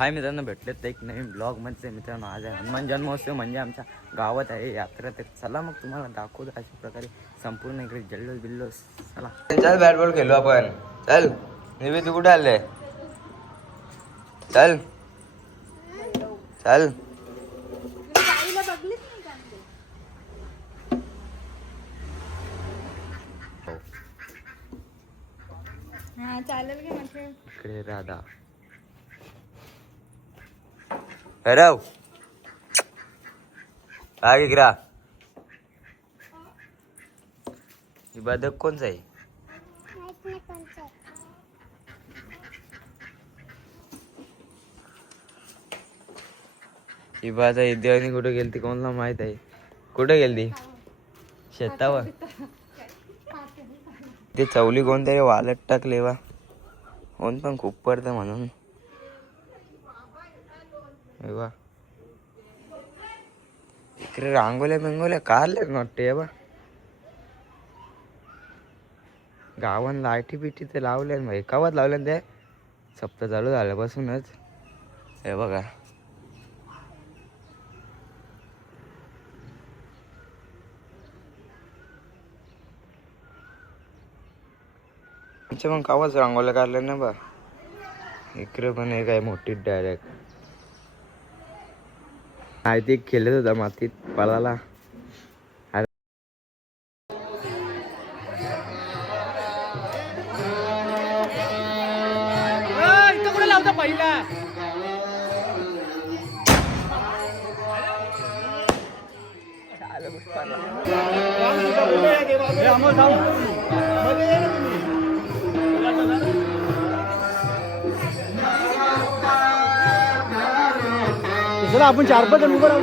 हाय मित्रांनो, भेटलेत एक नवीन ब्लॉग मध्ये. मित्रांनो आज आहे हनुमान जन्मोत्सव, म्हणजे आमच्या गावात आहे यात्रा. तर चला मग तुम्हाला दाखवतो अशा प्रकारे संपूर्ण इकडे जल्लोष बिल्लोष. चला चल बॅट बॉल खेळू आपण. चल निवी, तू कुठे आले? चल चल. चालेल की म्हणजे इकडे राधा हरव काय इकरा. ही बदक कोणचं आहे? ही बाजा देवानी कुठे गेली ती कोणाला माहित आहे? कुठे गेली? शेतावर. ते चवली कोणतरी वालत टाकले वा. ऊन पण खूप पडतं म्हणून. वा इकडे रांगोल्या बिंगोल्या काढले नोटे बा. गावान लाईटी बिटी ते लावले भाई. कवात लावले ते सप्ताह चालू झाल्यापासूनच. हे बघा पण कावाच रांगोल्या काढल्या ना बा. इकडे पण एक आहे मोठी डायरेक्ट. ते खेळत होता मातीत पळाला. पहिला आपण 4-5 जण उभं राहू.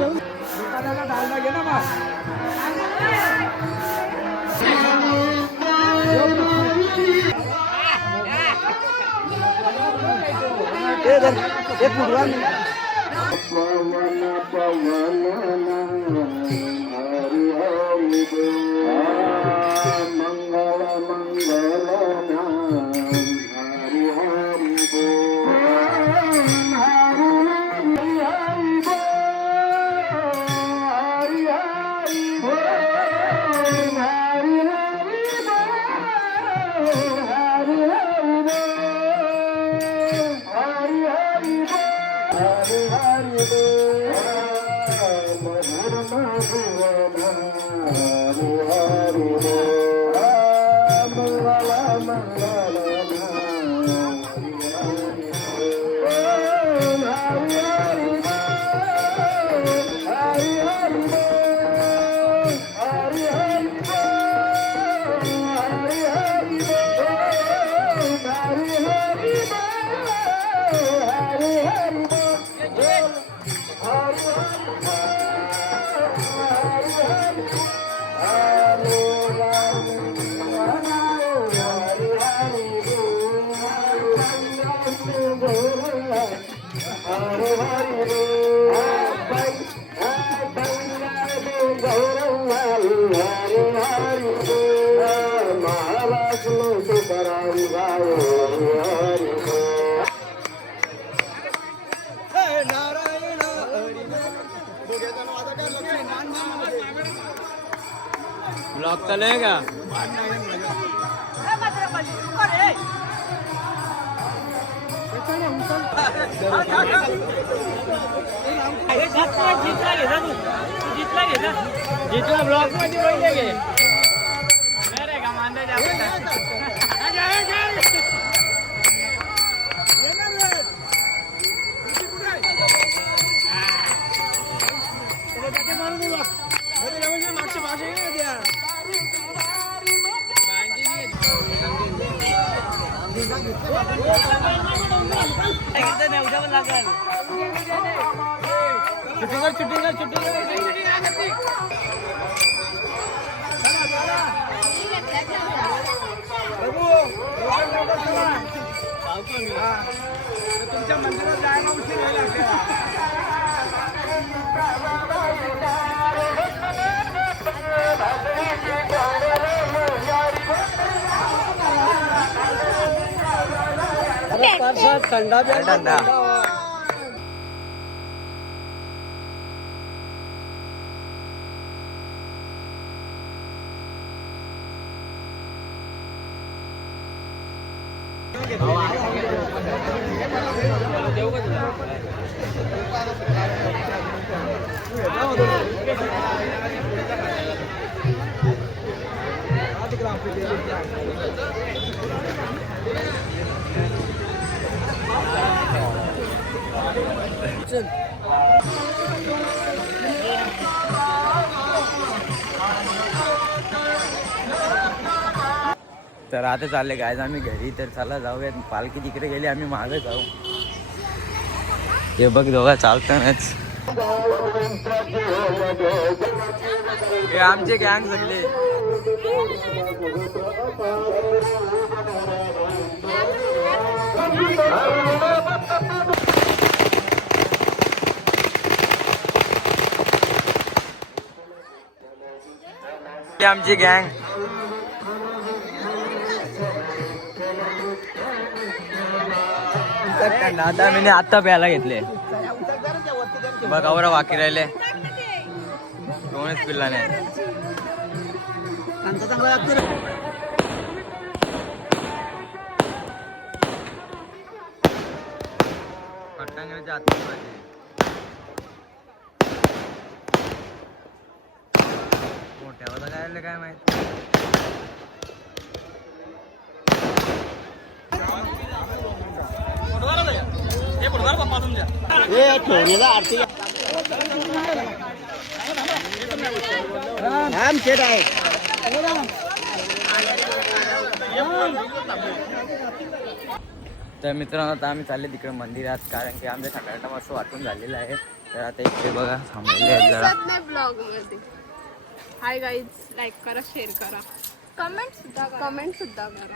ब्लॉग चलेगा. जितना ब्लॉग मध्ये पहिले गे अरे का मांडा मागच्या भाषे द्या. उद्या पण लागेल. तुमच्या मंदिरात जायला उशीर व्हायला थंडा तर आता चालले गायज आम्ही घरी. तर चला जाऊयात. पालखी तिकडे गेली, आम्ही मागे जाऊ. हे बघ दोघा चालतानाच हे आमचे गँग सगळे. आमची गँग आता मी आत्ता प्यायला घेतले. बघ आवरा बाकी राहिले, कोणच पिल्ला नाही. खट्टांगऱ्याच्या आत मोठ्यावाला काय काय माहिती. तर मित्रांनो आता आम्ही चालले तिकडे मंदिरात, कारण की आमच्या सकाळचा मस्त वाटून झालेला आहे. तर आता इकडे बघा थांबलेले आहेत जरा. ब्लॉग मध्ये हाय गाईज, लाईक करा, शेअर करा, कमेंट सुद्धा करा.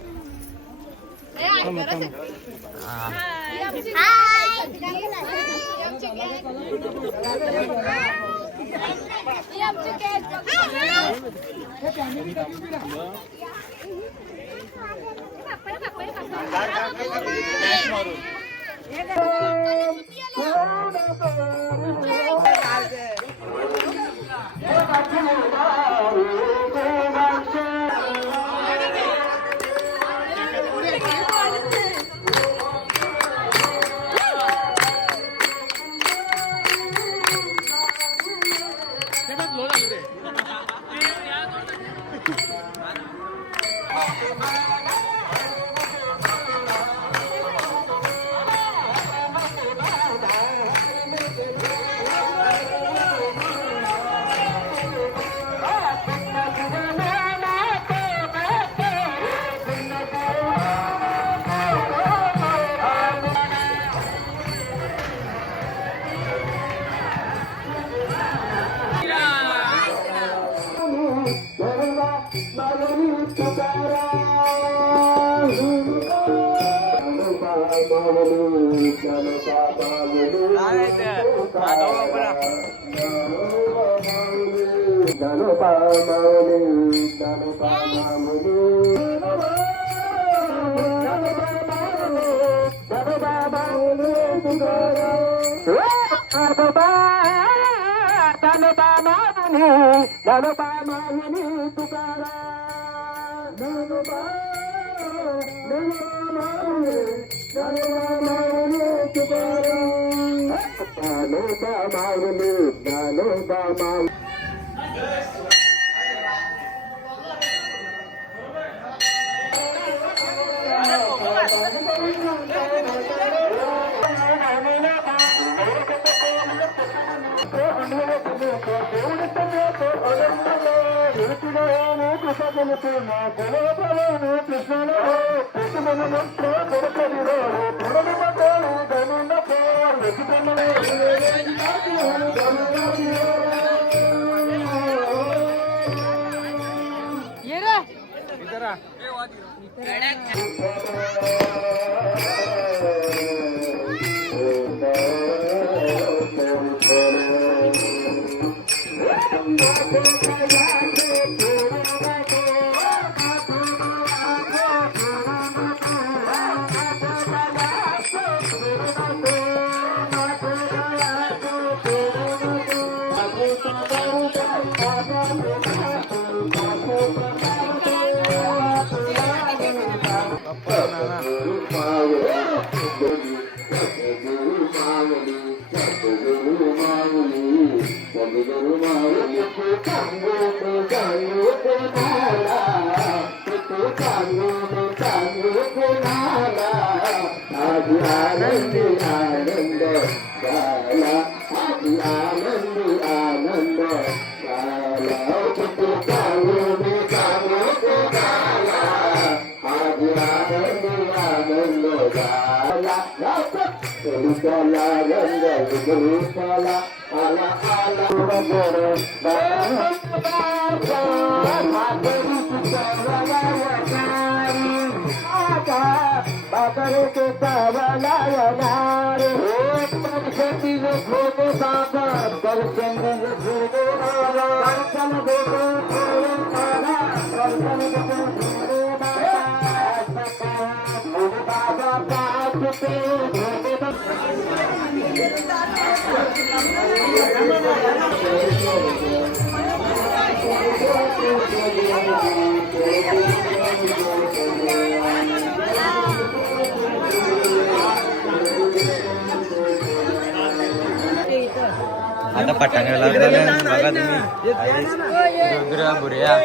आता पटांगण लागलं बघा तुम्ही डोंगऱ्या बुऱ्या.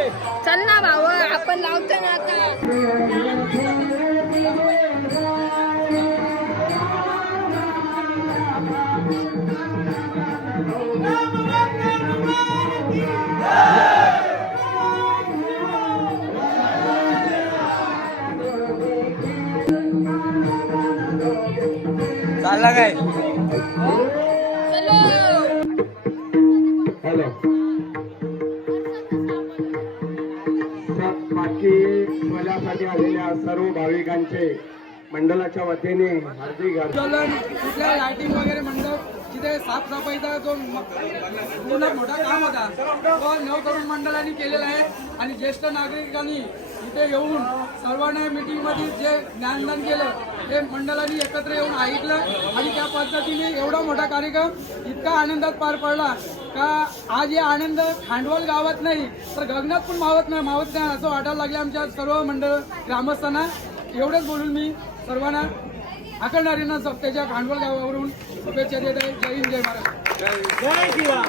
चल ना भाऊ आपण लावतो ना आता. चालला काय हॅलो बाकी माझ्यासाठी आलेल्या सर्व भाविकांचे मंडळाच्या वतीने हार्दिक कुठल्या लाइटिंग वगैरे मंडप जिथे साफसफाईचा जो पूर्ण मोठा काम होता तो नवतरुण मंडळाने केलेला आहे आणि ज्येष्ठ नागरिकांनी इथे येऊन सर्वांना मीटिंगमध्ये जे ज्ञानदान केलं ते मंडळाने एकत्र येऊन ऐकलं आणि त्या पद्धतीने एवढा मोठा कार्यक्रम इतका आनंदात पार पडला का आज हे आनंद खांडवल गावात नाही तर गगनात पण मावत नाही असं वाटायला लागलं आमच्या सर्व मंडळ ग्रामस्थांना. एवढंच बोलून मी सर्वांना आकळणारींना सप्त्याच्या खांडवल गावावरून शुभेच्छा देत आहे. जय हिंद जय महाराष्ट्र.